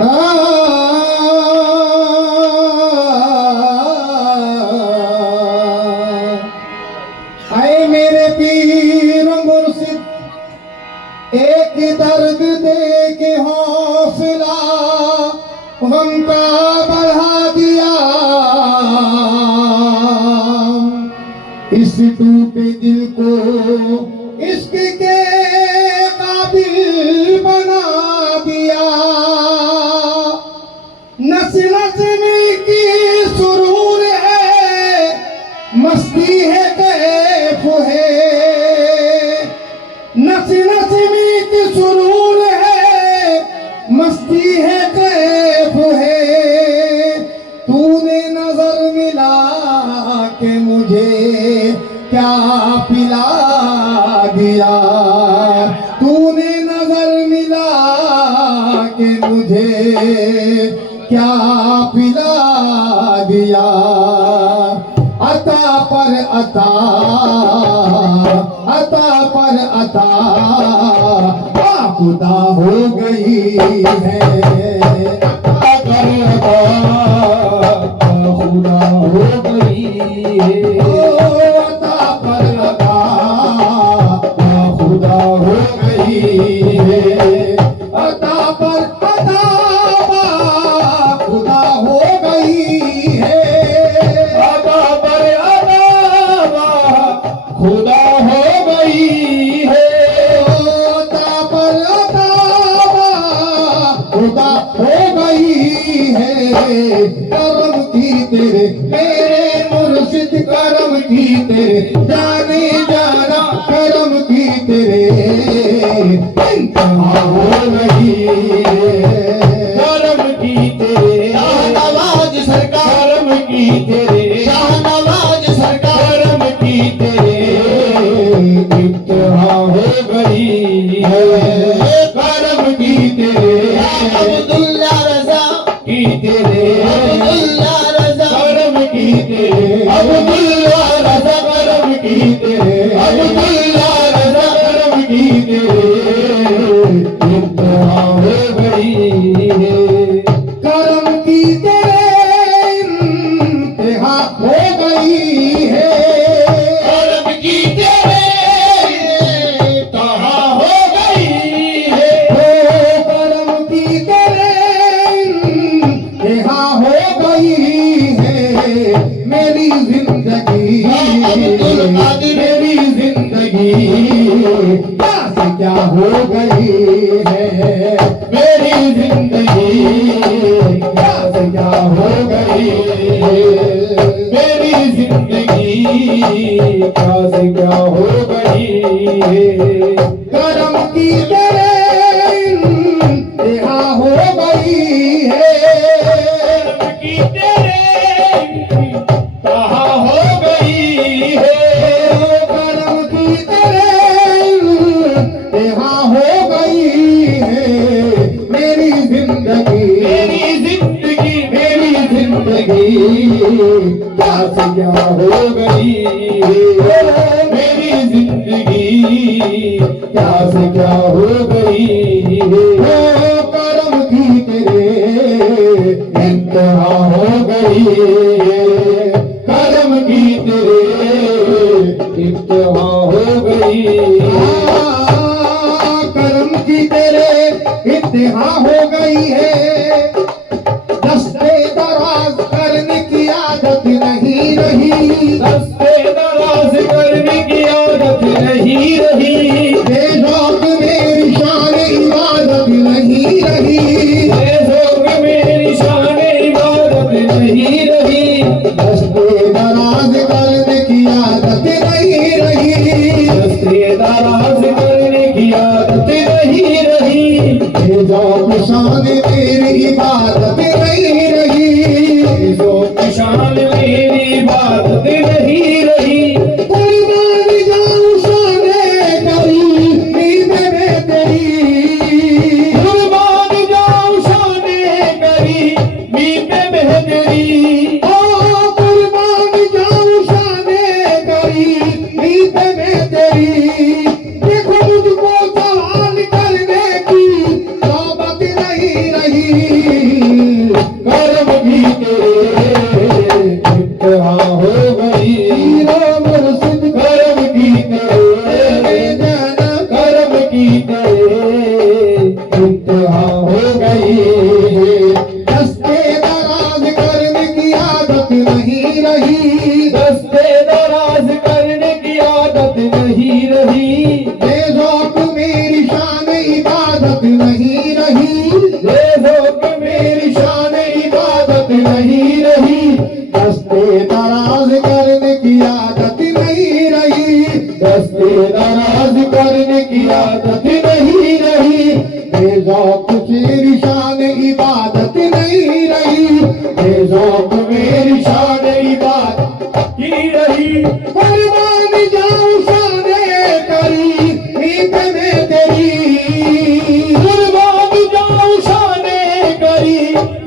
हाय मेरे पीर मुर्शिद, एक दर्द दे के हौसला गम का बढ़ा दिया। इस टूटे दिल को इश्क के काबिल बना दिया। नस नस में की सुरूर है, मस्ती है कैफ है। नस नस में की सुरूर है, मस्ती है कैफ है। तूने नजर मिला के मुझे क्या पिला दिया। तूने नजर मिला के मुझे क्या पिला दिया। अता पर अता, अता पर अता खुदा हो गई है। अता पर अता खुदा हो गई है। अता पर अता खुदा हो गई है। अता पर अता खुदा हो गई है। अता पर अता खुदा हो गई है। अता पर अता खुदा हो गई है। करम की तेरे मेरे मुर्शिद, करम की तेरे जाने जाना, करम की तेरे इंतहा हो गई है। करम की तेरे शाहनवाज सरकार, करम की तेरे शाहनवाज सरकार, करम की तेरे इंतहा हो गई है। करम की तेरे अब्दुल्ला रजा की तेरे अब्दुल्ला रजा, करम की तेरे अब्दुल्ला रजा, करम की तेरे अब्दुल्ला रजा, करम की तेरे इंतहा हो गई है। करम की तेरे इंतहा हो गई है। करम की तेरे इंतहा हो गई है। करम की तेरे इंतहा हो गई है। मेरी जिंदगी, मेरी जिंदगी क्या से क्या हो गई है। मेरी जिंदगी क्या से क्या हो गई है। मेरी जिंदगी क्या से क्या हो गई है। करम की तेरे इंतहा हो गई है। करम की तेरे इंतहा हो गई है। करम की तेरे इंतहा हो गई है। मेरी जिंदगी, मेरी जिंदगी, मेरी जिंदगी क्या से क्या हो गई है। मेरी जिंदगी क्या से क्या हो गई है। करम की तेरे इंतहा हो गई है। करम की तेरे इंतहा हो गई है। करम की तेरे इंतहा हो गई है। दस्ते दराज करने की आदत नहीं रही। दस्ते दराज करने की आदत नहीं रही। बेशौक मेरी शान इबादत नहीं रही। बेशौक मेरी शान इबादत नहीं रही। दस्ते दराज करने की आदत नहीं रही। दस्ते दराज करने की आदत नहीं रही। बेशौक शान मेरी इबादत नहीं रही। बेशौक शान मेरी इबादत नहीं रही। कुर्बान जाऊं शाने करी नींद में तेरी। कुर्बान जाऊं शाने करी नींद में तेरी। ओ कुर्बान जाऊं शाने करी नींद में तेरी। देखो मुझको सवाल करने की नौबत नहीं रही। दस्ते दराज करने की आदत नहीं रही, बेज़ौक़ मेरी शान इबादत नहीं रही, बेज़ौक़ मेरी शान इबादत की रही। कुर्बान जाऊं शाने करी मीत में तेरी, कुर्बान जाऊं शाने करी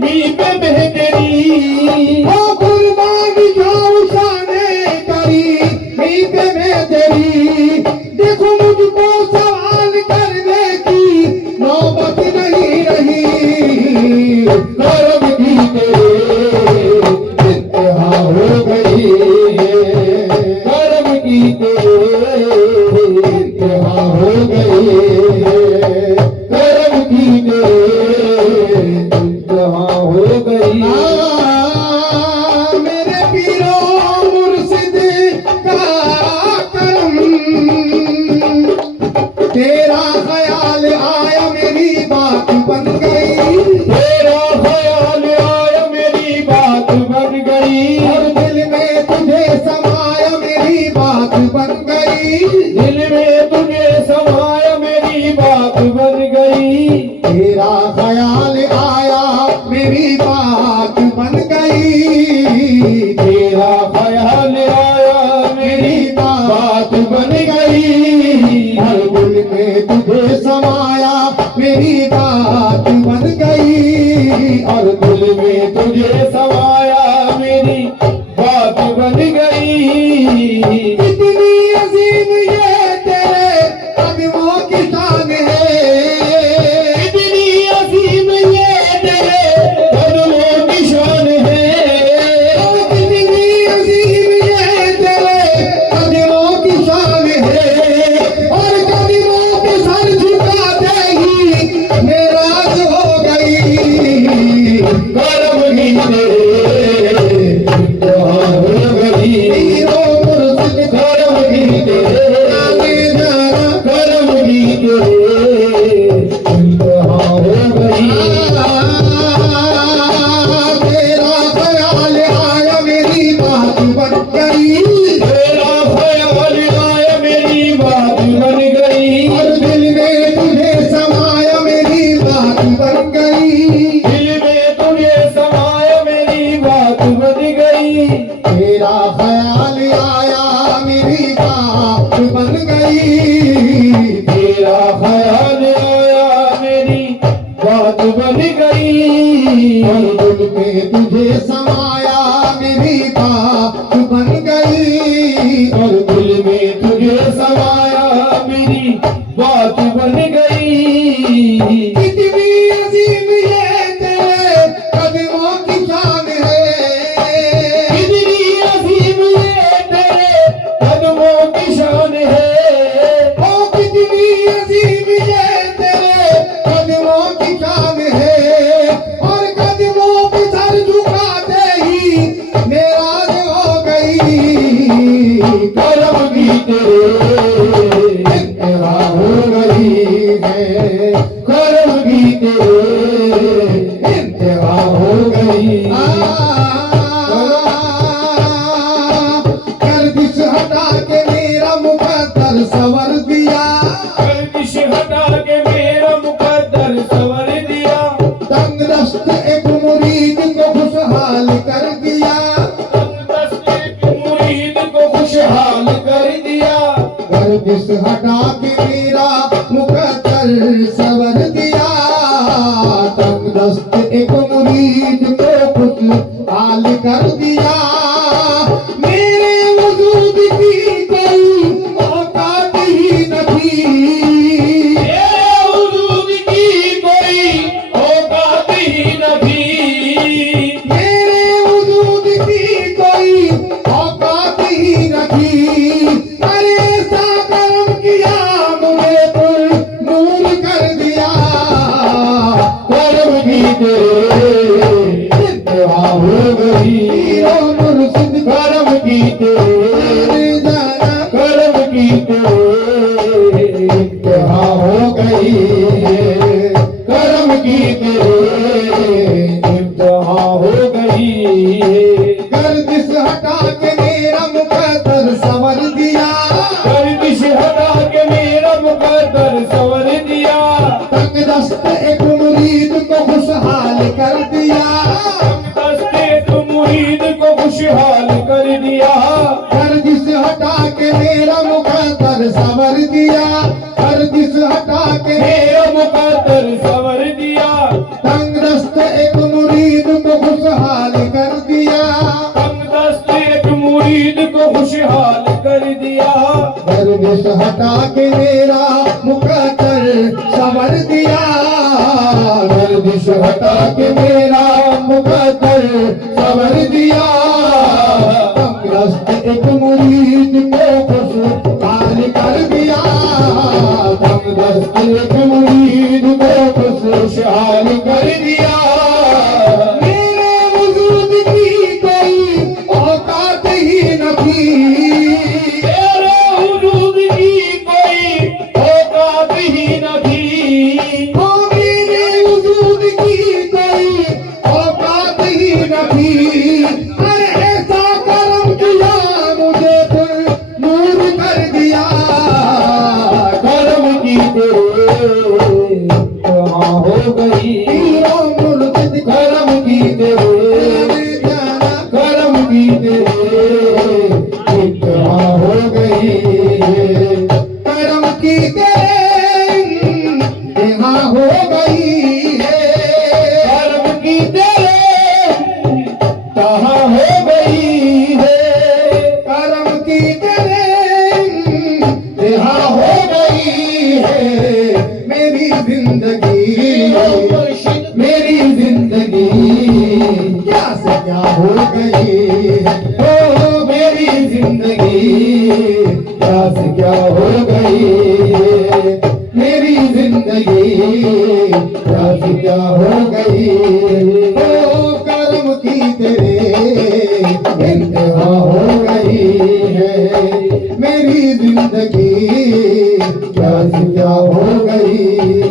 मीत में तेरी, ओ कुर्बान जाऊं शाने करी मीत में तेरी। देखो मुझको सवाल करने की नौबत नहीं रही, करम की तेरे इंतहा हो गई, करम की तेरे इंतहा हो गई, करम की तेरे इंतहा हो गई। मेरे पीरो मुर्शिद का करम, तेरा ख्याल आया मेरी बात बन गई, तेरा ख्याल आया मेरी बात बन गई, और दिल में तुझे समाया मेरी बात बन गई, दिल में तुझे समाया मेरी बात बन गई, तेरा ख्याल आया मेरी बात बन गई, तेरा ख्याल आया मेरी बात बन गई, हर दिल में तुझे समाया मेरी बात बन गई, और दिल में तुझे समाया मेरी बात बन गई। कितनी अजीम ये तेरे कदमों की शान है, कितनी अजीम ये तेरे कदमों की शान है, कितनी अजीम ये तेरे कदमों की शान है, और कदमों पे सर झुकाते ही मेराज हो गई, करम की तेरे इंतहा हो गई, पीरो मुर्शिद करम की तेरे आगे जाना, करम की तेरे इंतहा हो गई। तेरा ख्याल आया मेरी बात बन गई, तेरा ख्याल आया मेरी बात बन गई, और दिल में तुझे समाया मेरी बात बन गई, दिल में तुझे समाया मेरी बात बन गई, तेरा ख्याल आया मेरी बात बन गई, तेरा ख्याल आया मेरी बात बन गई, और दिल में तुझे समाया मेरी बात बन गई, और दिल में तुझे समाया मेरी बात बन गई। कितनी अजीम ये तेरे कदमों की शान है, कितनी अजीम ये तेरे कदमों की शान है, ओ कितनी अजीम ये तेरे कदमों की शान है, और कदमों पे सर झुकाते ही मेराज हो गई, करम की तेरे इंतहा हो गई है, करम की तेरे इंतहा हो गई। गर्दिश हटा के मेरा मुकद्दर संवर दिया, गर्दिश हटा के मेरा मुकद्दर संवर दिया, तंगदस्त एक मुरीद को खुशहाल कर दिया, तंगदस्त एक मुरीद को खुशहाल कर दिया, गर्दिश हटा के मेरा मुकद्दर संवर दिया, तंगदस्त एक मुरीद को खुशहाल कर दिया, मेरे वजूद की कोई औकात ही न थी, मेरे वजूद की कोई औकात ही न थी, मेरे वजूद की कोई औकात ही न थी, अरे ऐसा करम किया मुझे पुर नूर कर दिया, करम की तेरे इंतहा हो गई। मुकद्दर सवर दिया, गर्दिश हटा के मेरा मुकद्दर सवर दिया, तंगदस्त एक मुरीद को खुशहाल कर दिया। तंगदस्त एक मुरीद को खुशहाल कर दिया। गर्दिश हटा के मेरा मुकद्दर सवर दिया, गर्दिश हटा के मेरा मुकद्दर सवर दिया। तंगदस्त एक मुरीद को खुशहाल कर दिया, तंगदस्त एक मुरीद को खुशहाल कर दिया। मेरे वजूद की कोई औकात ही न थी, तेरे वजूद की कोई औकात ही न थी। ओ मेरे वजूद की कोई औकात ही न थी। अरे ऐसा करम किया मुझे फिर नूर कर दिया। करम की तेरे कहाँ हो गई, पीरों मुर्शिद करम की तेरे, जाना करम की तेरे कहाँ हो गई। करम की तेरे यहाँ हो गई है। कर्म की तेरे कहाँ हो गई है। करम की तेरे यहाँ हो गई है। मेरी जिंदगी, मेरी जिंदगी क्या से क्या हो गई है। ओ मेरी जिंदगी क्या से क्या हो गई है। मेरी जिंदगी क्या से क्या हो गई। ओ करम की तेरे इंतहा हो गई है। मेरी जिंदगी क्या से क्या हो गई।